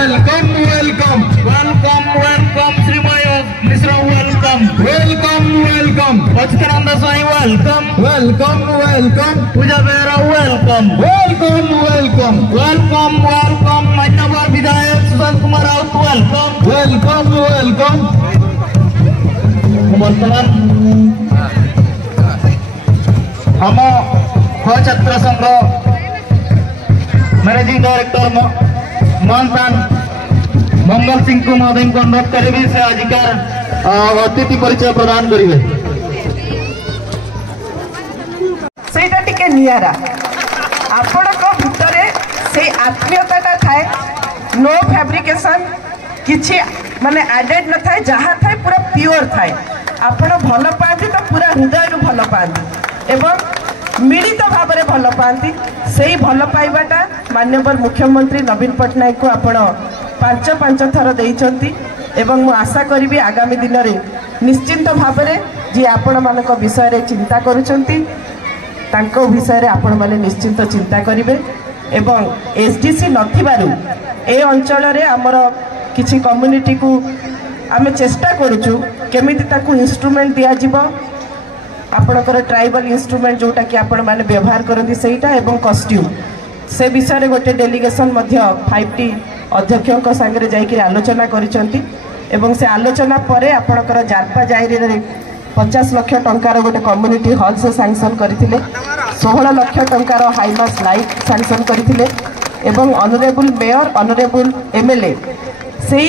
Welcome, welcome. Welcome, welcome, Srimayo Misra, welcome. Welcome, welcome. Vachikaranda Sai, welcome. Welcome, welcome. Puja Bera, welcome. Welcome, welcome. Welcome, welcome. Manyavar Vidayak Sushant Kumar Raut, welcome. Welcome, welcome. वर्तमान हम छात्र संघ managing director महंतान Mangal Singh को महोदय को अनुरोध करेंगे से अधिकार अतिथि परिचय प्रदान करेंगे सेटा टिके नियारा आपणक भितरे से आत्मीयता थाए नो फैब्रिकेशन किछि माने एडेड न थाए जहाँ थाए पूरा प्योर थाए आपण भल पाती तो पूरा हृदय भल पाती एवं मिलित भाव में भल पाती से ही भल पाइबाटा माननीय मुख्यमंत्री नवीन पट्टनायक को आपण पांच थर देइचंती एवं मु आशा करी आगामी दिन में निश्चिंत भाव में जी आपण मान विषय चिंता करुचंती तांको विषय आपण माने निश्चिंत चिंता करिवे एवं एसडीसी नथिबारु ए अंचल रे हमर किछि कम्युनिटी को आमे चेष्टा करूछु केमिति ताकू इंस्ट्रूमेंट दिया जिवो आपणकर ट्राइबल इंस्ट्रूमेंट जोटा कि आपण माने व्यवहार करंती सेटा एवं कॉस्ट्यूम से विषय गोटे डेलीगेशन मध्य 5T अध्यक्षों संगे जाइकि आलोचना करिसंती एवं से आलोचना परे आपणकर जारपा जायरी रे 50 लाख टंकार गोटे कम्युनिटी हॉल से सैंक्शन करथिले 16 लाख टंकार हाईमास लाइट सैंक्शन करथिले एवं ऑनरेबल मेयर ऑनरेबल एमएलए से